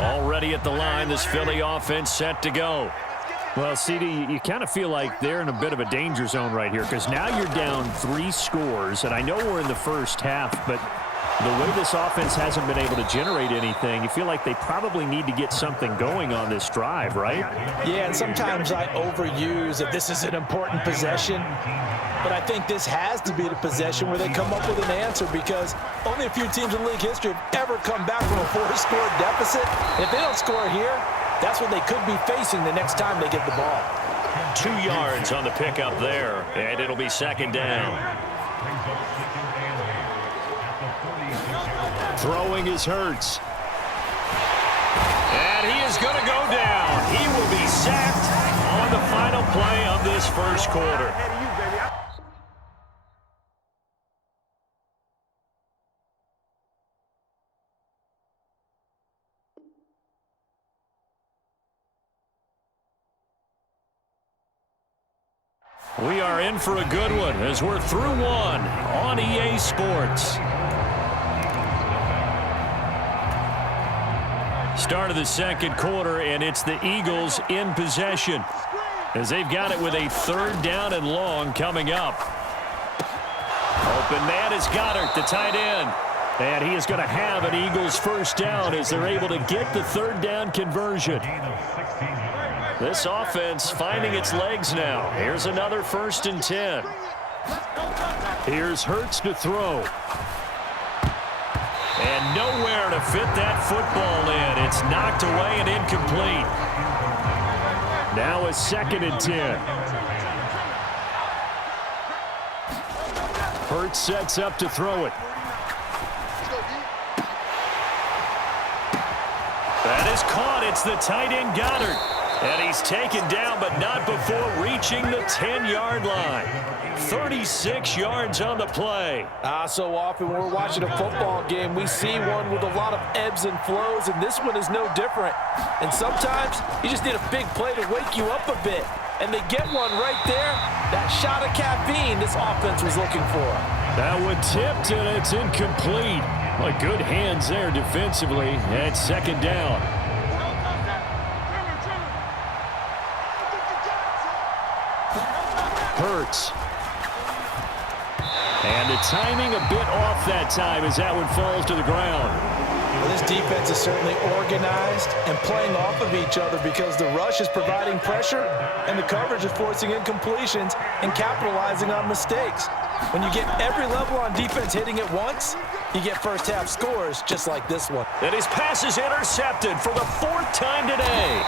Already at the line, this Philly offense set to go. Well, CD, you kind of feel like they're in a bit of a danger zone right here because now you're down 3 scores, and I know we're in the first half, but the way this offense hasn't been able to generate anything, you feel like they probably need to get something going on this drive, right? Yeah, and sometimes I overuse that this is an important possession, but I think this has to be the possession where they come up with an answer because only a few teams in league history have ever come back from a 4-score deficit. If they don't score here, that's what they could be facing the next time they get the ball. 2 yards on the pickup there, and it'll be second down. Throwing is Hurts. And he is going to go down. He will be sacked on the final play of this first quarter. We are in for a good one as we're through one on EA Sports. Start of the second quarter, and it's the Eagles in possession as they've got it with a 3rd down and long coming up. Open man is Goddard, the tight end. And he is going to have an Eagles first down as they're able to get the 3rd down conversion. This offense finding its legs now. Here's another 1st and 10. Here's Hurts to throw. And nowhere to fit that football in. It's knocked away and incomplete. Now a 2nd and 10. Hurts sets up to throw it. That is caught. It's the tight end Goddard. And he's taken down, but not before reaching the 10-yard line. 36 yards on the play. So often when we're watching a football game, we see one with a lot of ebbs and flows, and this one is no different. And sometimes you just need a big play to wake you up a bit. And they get one right there. That shot of caffeine this offense was looking for. That one tipped, and it's incomplete. Well, good hands there defensively. And 2nd down. Hurts. And the timing a bit off that time as that one falls to the ground. Well, this defense is certainly organized and playing off of each other because the rush is providing pressure and the coverage is forcing incompletions and capitalizing on mistakes. When you get every level on defense hitting it once, you get first half scores just like this one. And his pass is intercepted for the 4th time today.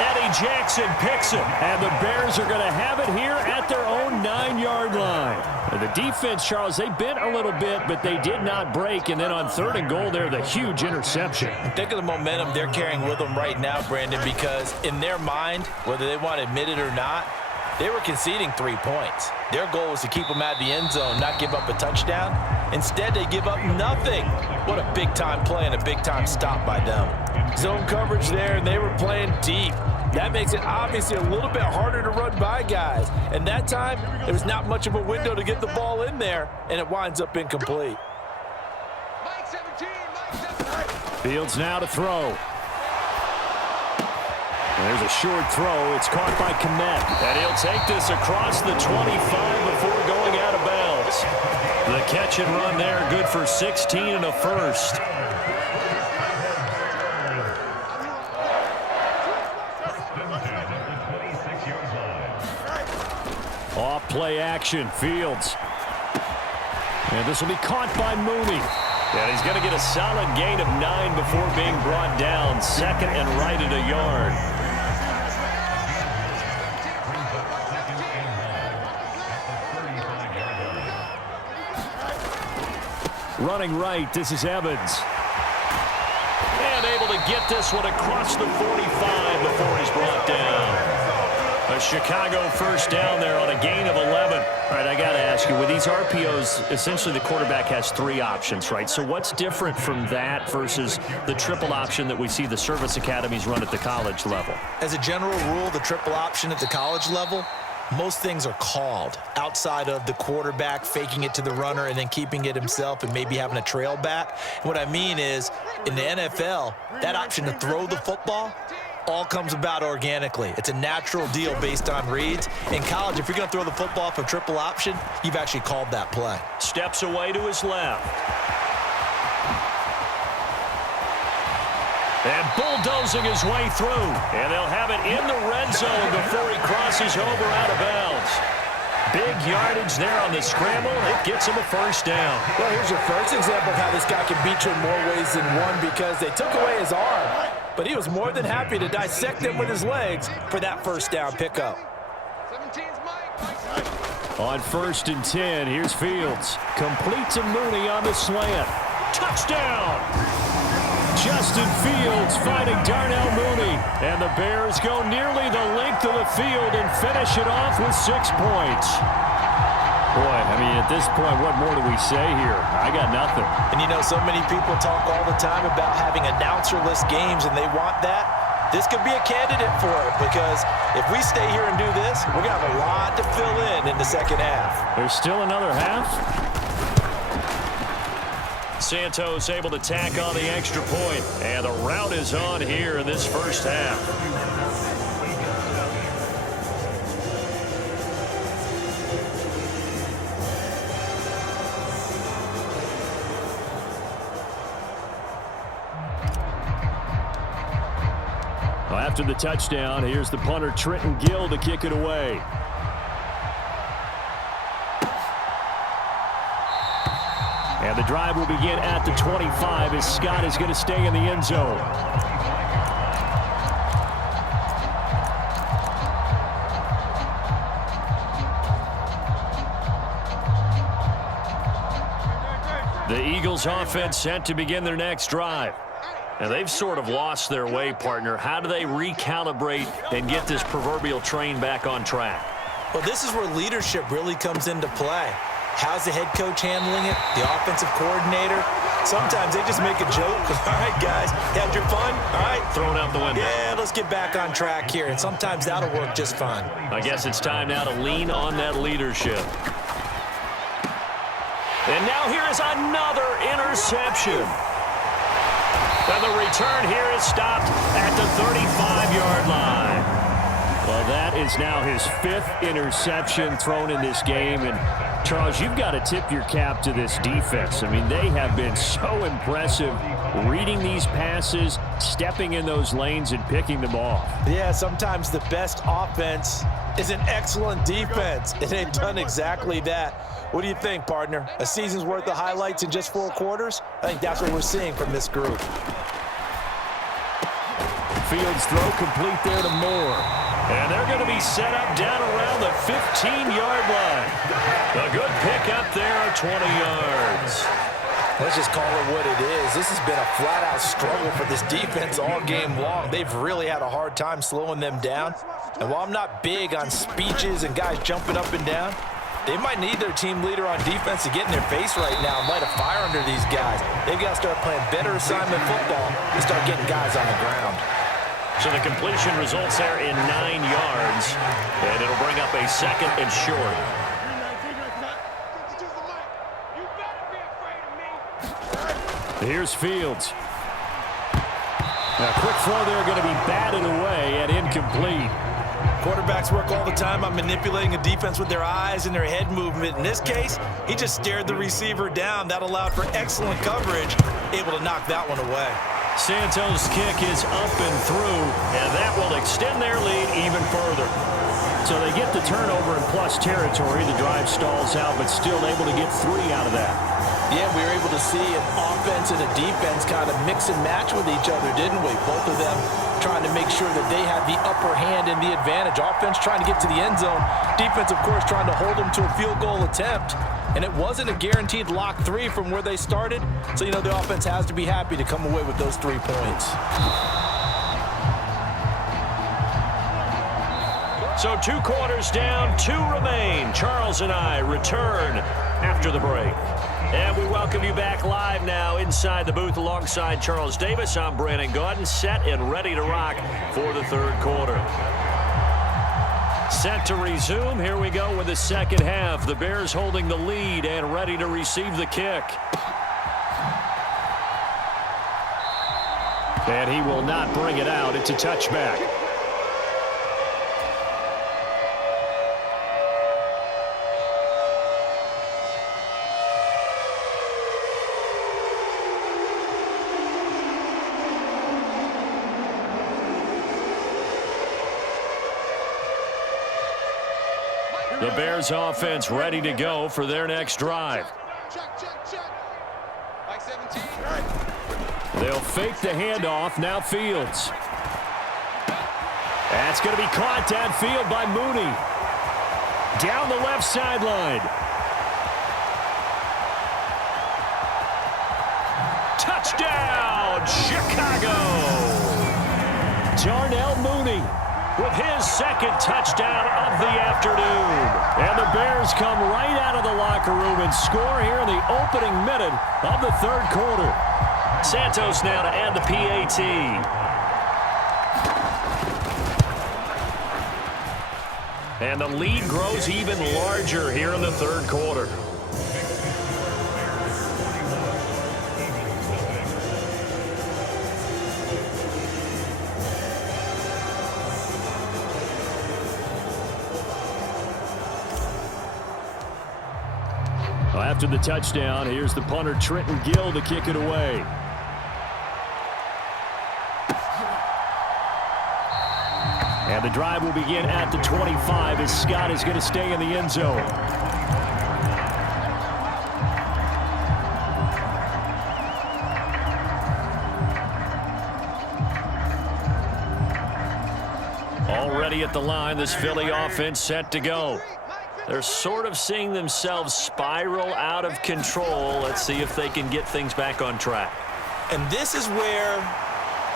Eddie Jackson picks it, and the Bears are going to have it here at their own 9-yard line. And the defense, Charles, they bent a little bit, but they did not break. And then on 3rd and goal there, the huge interception. Think of the momentum they're carrying with them right now, Brandon, because in their mind, whether they want to admit it or not, they were conceding 3 points. Their goal was to keep them out of the end zone, not give up a touchdown. Instead, they give up nothing. What a big-time play and a big-time stop by them. Zone coverage there, and they were playing deep. That makes it obviously a little bit harder to run by guys. And that time, there was not much of a window to get the ball in there, and it winds up incomplete. Fields now to throw. There's a short throw. It's caught by Kmet. And he'll take this across the 25 before going out of bounds. The catch and run there, good for 16 and a first. Off play action, Fields. And this will be caught by Mooney. And he's going to get a solid gain of 9 before being brought down. 2nd and right at a yard. Running right, this is Evans. And able to get this one across the 45 before he's brought down. A Chicago first down there on a gain of 11. All right, I got to ask you, with these RPOs, essentially the quarterback has 3 options, right? So what's different from that versus the triple option that we see the service academies run at the college level? As a general rule, the triple option at the college level most things are called outside of the quarterback faking it to the runner and then keeping it himself and maybe having a trail back. And what I mean is, in the NFL, that option to throw the football all comes about organically. It's a natural deal based on reads. In college, if you're going to throw the football for triple option, you've actually called that play. Steps away to his left. And bulldozing his way through. And they'll have it in the red zone before he crosses over out of bounds. Big yardage there on the scramble. It gets him a first down. Well, here's your first example of how this guy can beat you in more ways than one, because they took away his arm, but he was more than happy to dissect them with his legs for that first down pickup. On 1st and 10, here's Fields. Complete to Mooney on the slant. Touchdown! Justin Fields finding Darnell Mooney. And the Bears go nearly the length of the field and finish it off with 6 points. Boy, I mean, at this point, what more do we say here? I got nothing. And you know, so many people talk all the time about having announcer-less games, and they want that. This could be a candidate for it, because if we stay here and do this, we're going to have a lot to fill in the second half. There's still another half. Santos able to tack on the extra point. And the rout is on here in this first half. Well, after the touchdown, here's the punter Trenton Gill to kick it away. And the drive will begin at the 25 as Scott is going to stay in the end zone. The Eagles offense set to begin their next drive. And they've sort of lost their way, partner. How do they recalibrate and get this proverbial train back on track? Well, this is where leadership really comes into play. How's the head coach handling it? The offensive coordinator? Sometimes they just make a joke. All right, guys, had your fun? All right. Throw it out the window. Yeah, let's get back on track here. And sometimes that'll work just fine. I guess it's time now to lean on that leadership. And now here is another interception. And the return here is stopped at the 35-yard line. Well, that is now his 5th interception thrown in this game. And, Charles, you've got to tip your cap to this defense. I mean, they have been so impressive reading these passes, stepping in those lanes, and picking them off. Yeah, sometimes the best offense is an excellent defense, and they've done exactly that. What do you think, partner? A season's worth of highlights in just 4 quarters? I think that's what we're seeing from this group. Fields throw complete there to Moore. And they're going to be set up down around the 15-yard line. A good pickup there, 20 yards. Let's just call it what it is. This has been a flat-out struggle for this defense all game long. They've really had a hard time slowing them down. And while I'm not big on speeches and guys jumping up and down, they might need their team leader on defense to get in their face right now and light a fire under these guys. They've got to start playing better assignment football and start getting guys on the ground. So the completion results there in 9 yards, and it'll bring up a 2nd and short. Here's Fields. A quick throw there going to be batted away and incomplete. Quarterbacks work all the time on manipulating a defense with their eyes and their head movement. In this case, he just stared the receiver down. That allowed for excellent coverage, able to knock that one away. Santos' kick is up and through, and that will extend their lead even further. So they get the turnover in plus territory. The drive stalls out, but still able to get 3 out of that. Yeah, we were able to see an offense and a defense kind of mix and match with each other, didn't we? Both of them trying to make sure that they had the upper hand and the advantage. Offense trying to get to the end zone. Defense, of course, trying to hold them to a field goal attempt. And it wasn't a guaranteed lock 3 from where they started. So, you know, the offense has to be happy to come away with those 3 points. So 2 quarters down, 2 remain. Charles and I return after the break. And we welcome you back live now inside the booth alongside Charles Davis. I'm Brandon Gaudin, set and ready to rock for the 3rd quarter. Set to resume. Here we go with the second half. The Bears holding the lead and ready to receive the kick. And he will not bring it out. It's a touchback. The Bears offense ready to go for their next drive. They'll fake the handoff. Now Fields. That's going to be caught downfield by Mooney. Down the left sideline. Touchdown, Chicago. Darnell Mooney with his second touchdown of the afternoon. And the Bears come right out of the locker room and score here in the opening minute of the third quarter. Santos now to add the PAT. And the lead grows even larger here in the third quarter. After the touchdown, here's the punter, Trenton Gill, to kick it away. And the drive will begin at the 25 as Scott is going to stay in the end zone. Already at the line, this Philly offense set to go. They're sort of seeing themselves spiral out of control. Let's see if they can get things back on track. And this is where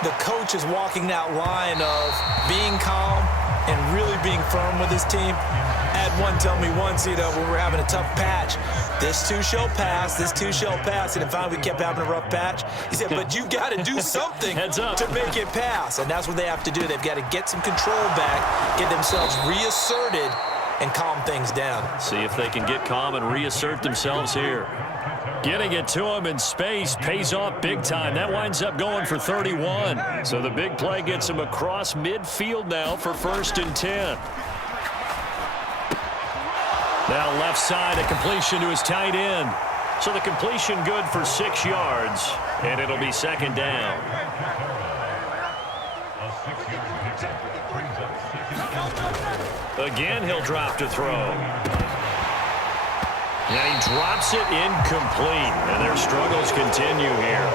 the coach is walking that line of being calm and really being firm with his team. I had one tell me once, when we were having a tough patch, this too shall pass, this too shall pass. And finally we kept having a rough patch. He said, but you got to do something to make it pass. And that's what they have to do. They've got to get some control back, get themselves reasserted, and calm things down. See if they can get calm and reassert themselves here. Getting it to him in space pays off big time. That winds up going for 31. So the big play gets him across midfield now for 1st and 10. Now left side, a completion to his tight end. So the completion good for 6 yards, and it'll be 2nd down. Again, he'll drop to throw. And he drops it incomplete. And their struggles continue here.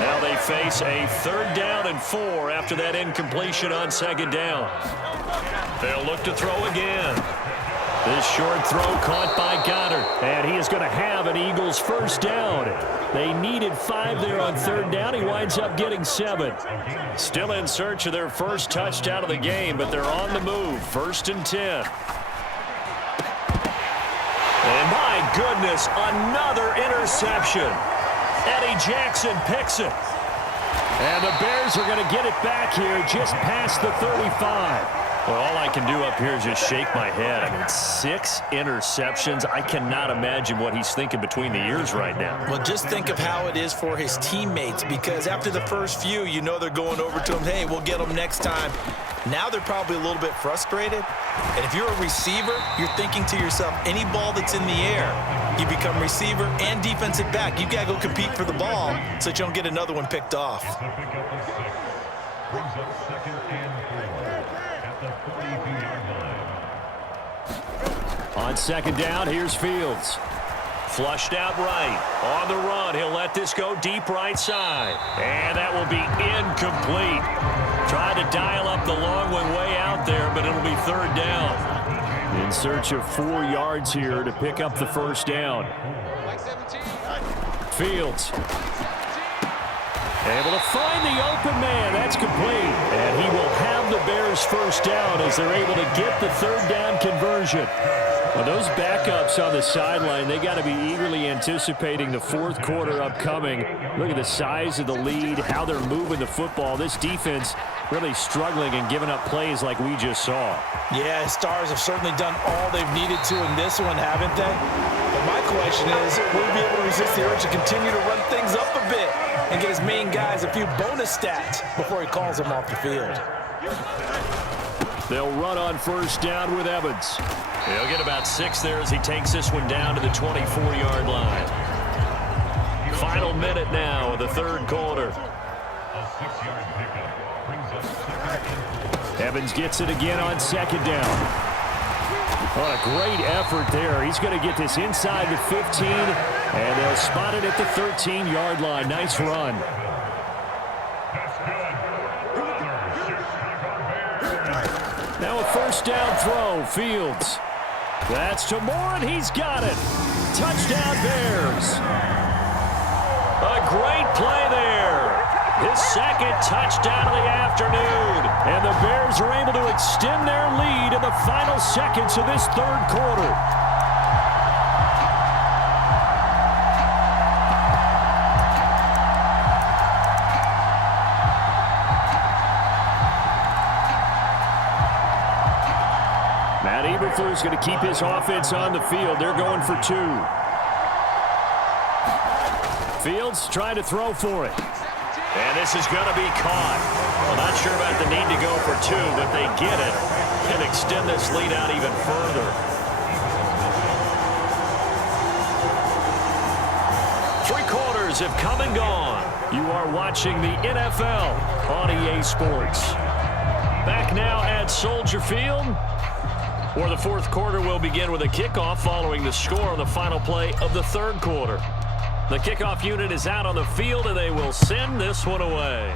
Now they face a 3rd down and 4 after that incompletion on 2nd down. They'll look to throw again. This short throw caught by Goddard. And he is going to have an Eagles 1st down. They needed 5 there on 3rd down. He winds up getting 7. Still in search of their first touchdown of the game, but they're on the move. 1st and 10. And my goodness, another interception. Eddie Jackson picks it. And the Bears are going to get it back here just past the 35. Well, all I can do up here is just shake my head. I mean, 6 interceptions. I cannot imagine what he's thinking between the ears right now. Well, just think of how it is for his teammates, because after the first few, they're going over to him, hey, we'll get them next time. Now they're probably a little bit frustrated. And if you're a receiver, you're thinking to yourself, any ball that's in the air, you become receiver and defensive back. You've got to go compete for the ball so that you don't get another one picked off. On 2nd down, here's Fields. Flushed out right. On the run, he'll let this go deep right side. And that will be incomplete. Tried to dial up the long one way out there, but it'll be 3rd down. In search of 4 yards here to pick up the 1st down. Fields. Able to find the open man. That's complete. And he will have the Bears first down as they're able to get the third down conversion. Well, those backups on the sideline, they got to be eagerly anticipating the fourth quarter upcoming. Look at the size of the lead, how they're moving the football. This defense really struggling and giving up plays like we just saw. Yeah, Stars have certainly done all they've needed to in this one, haven't they? But my question is, will we be able to resist the urge to continue to run things up a bit and get his main guys a few bonus stats before he calls them off the field? They'll run on first down with Evans. He'll get about 6 there as he takes this one down to the 24-yard line. Final minute now of the third quarter. Evans gets it again on second down. What a great effort there. He's going to get this inside the 15, and they'll spot it at the 13-yard line. Nice run. Now a first down throw, Fields. That's to Moore, and he's got it. Touchdown, Bears. A great play there. His second touchdown of the afternoon. And the Bears are able to extend their lead in the final seconds of this third quarter. Matt Eberflus going to keep his offense on the field. They're going for 2. Fields trying to throw for it. And this is going to be caught. Well, not sure about the need to go for 2, but they get it and extend this lead out even further. 3 quarters have come and gone. You are watching the NFL on EA Sports. Back now at Soldier Field, where the fourth quarter will begin with a kickoff following the score on the final play of the third quarter. The kickoff unit is out on the field, and they will send this one away.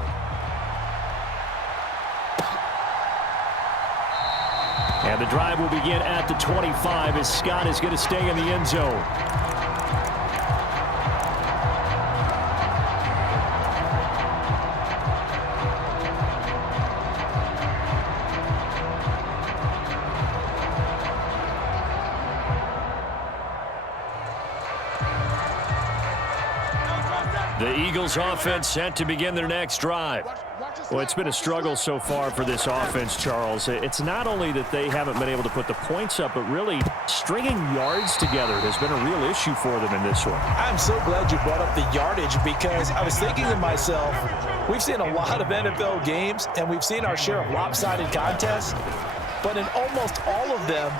And the drive will begin at the 25 as Scott is going to stay in the end zone. The Eagles offense set to begin their next drive. Well, it's been a struggle so far for this offense, Charles. It's not only that they haven't been able to put the points up, but really stringing yards together has been a real issue for them in this one. I'm so glad you brought up the yardage because I was thinking to myself, we've seen a lot of NFL games and we've seen our share of lopsided contests, but in almost all of them,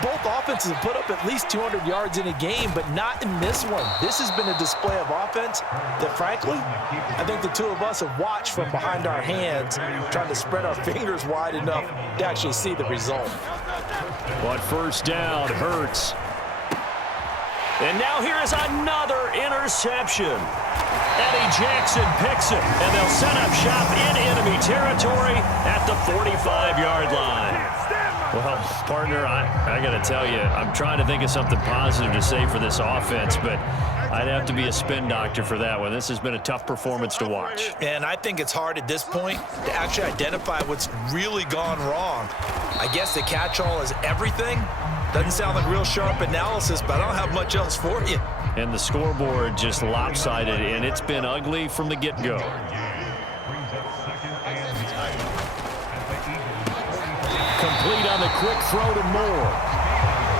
both offenses have put up at least 200 yards in a game, but not in this one. This has been a display of offense that, frankly, I think the two of us have watched from behind our hands, trying to spread our fingers wide enough to actually see the result. But first down, Hurts. And now here is another interception. Eddie Jackson picks it, and they'll set up shop in enemy territory at the 45-yard line. Well, partner, I got to tell you, I'm trying to think of something positive to say for this offense, but I'd have to be a spin doctor for that one. This has been a tough performance to watch. And I think it's hard at this point to actually identify what's really gone wrong. I guess the catch-all is everything. Doesn't sound like real sharp analysis, but I don't have much else for you. And the scoreboard just lopsided, and it's been ugly from the get-go. Complete on the quick throw to Moore.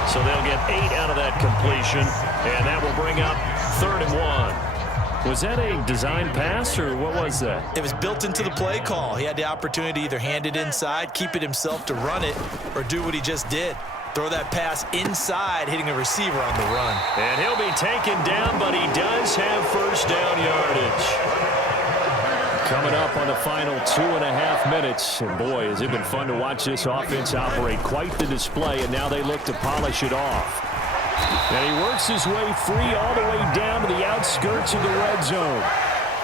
So they'll get 8 out of that completion, and that will bring up 3rd and 1. Was that a design pass, or what was that? It was built into the play call. He had the opportunity to either hand it inside, keep it himself to run it, or do what he just did. Throw that pass inside, hitting a receiver on the run. And he'll be taken down, but he does have first down yardage. Coming up on the final 2.5 minutes. And boy, has it been fun to watch this offense operate. Quite the display, and now they look to polish it off. And he works his way free all the way down to the outskirts of the red zone.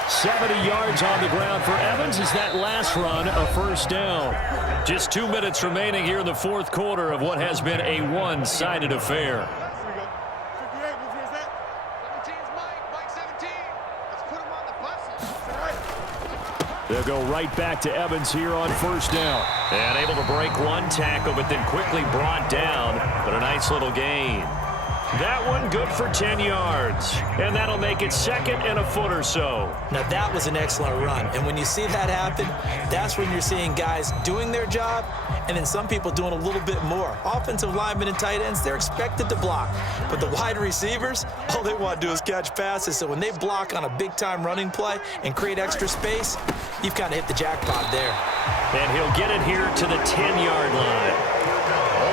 70 yards on the ground for Evans as that last run a first down. Just 2 minutes remaining here in the fourth quarter of what has been a one-sided affair. They'll go right back to Evans here on first down. And able to break one tackle, but then quickly brought down. But a nice little gain. That one good for 10 yards. And that'll make it second and a foot or so. Now, that was an excellent run. And when you see that happen, that's when you're seeing guys doing their job and then some people doing a little bit more. Offensive linemen and tight ends, they're expected to block. But the wide receivers, all they want to do is catch passes. So when they block on a big-time running play and create extra space, you've kind of hit the jackpot there. And he'll get it here to the 10-yard line.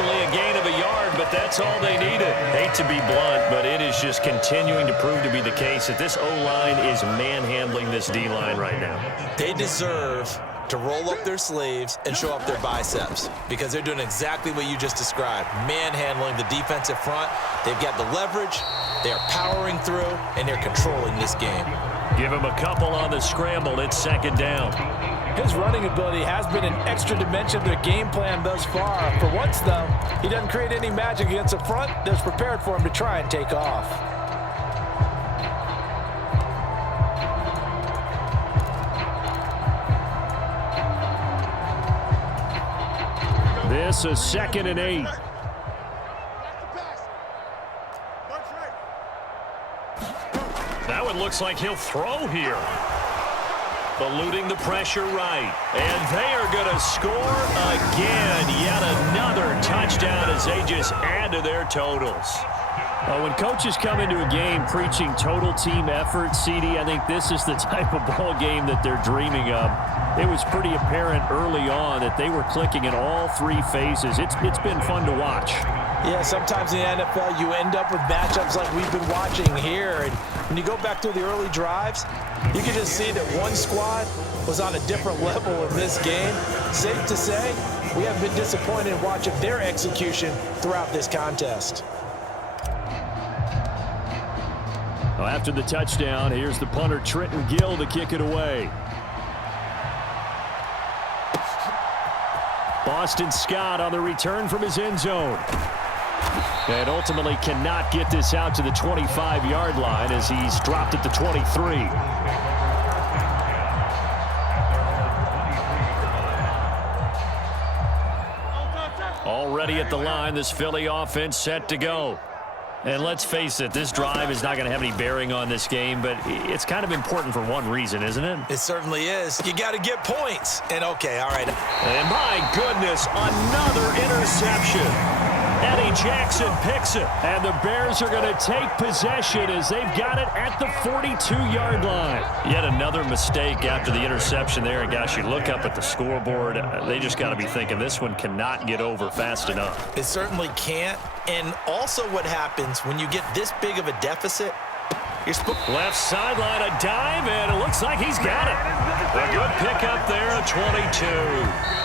Only a gain of a yard, but that's all they needed. Hate to be blunt, but it is just continuing to prove to be the case that this O-line is manhandling this D-line right now. They deserve to roll up their sleeves and show up their biceps because they're doing exactly what you just described, manhandling the defensive front. They've got the leverage, they're powering through, and they're controlling this game. Give him a couple on the scramble. It's second down. His running ability has been an extra dimension to their game plan thus far. For once, though, he doesn't create any magic against the front that's prepared for him to try and take off. This is 2nd and 8. That one looks like he'll throw here. Eluding the pressure right. And they are going to score again. Yet another touchdown as they just add to their totals. When coaches come into a game preaching total team effort, CD, I think this is the type of ball game that they're dreaming of. It was pretty apparent early on that they were clicking in all three phases. It's been fun to watch. Yeah, sometimes in the NFL you end up with matchups like we've been watching here. And when you go back through the early drives, you can just see that one squad was on a different level in this game. Safe to say, we have been disappointed in watching their execution throughout this contest. Well, after the touchdown, here's the punter Trenton Gill to kick it away. Boston Scott on the return from his end zone. And ultimately cannot get this out to the 25-yard line as he's dropped at the 23. Already at the line, this Philly offense set to go. And let's face it, this drive is not going to have any bearing on this game, but it's kind of important for one reason, isn't it? It certainly is. You got to get points. And okay, all right. And my goodness, another interception. Eddie Jackson picks it. And the Bears are going to take possession as they've got it at the 42-yard line. Yet another mistake after the interception there. And gosh, you look up at the scoreboard, they just got to be thinking this one cannot get over fast enough. It certainly can't. And also what happens when you get this big of a deficit, left sideline, a dive, and it looks like he's got it. A good pickup there, a 22.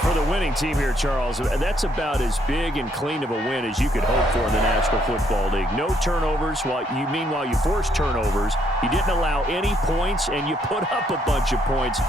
For the winning team here, Charles, that's about as big and clean of a win as you could hope for in the National Football League. No turnovers. Meanwhile, you forced turnovers. You didn't allow any points, and you put up a bunch of points.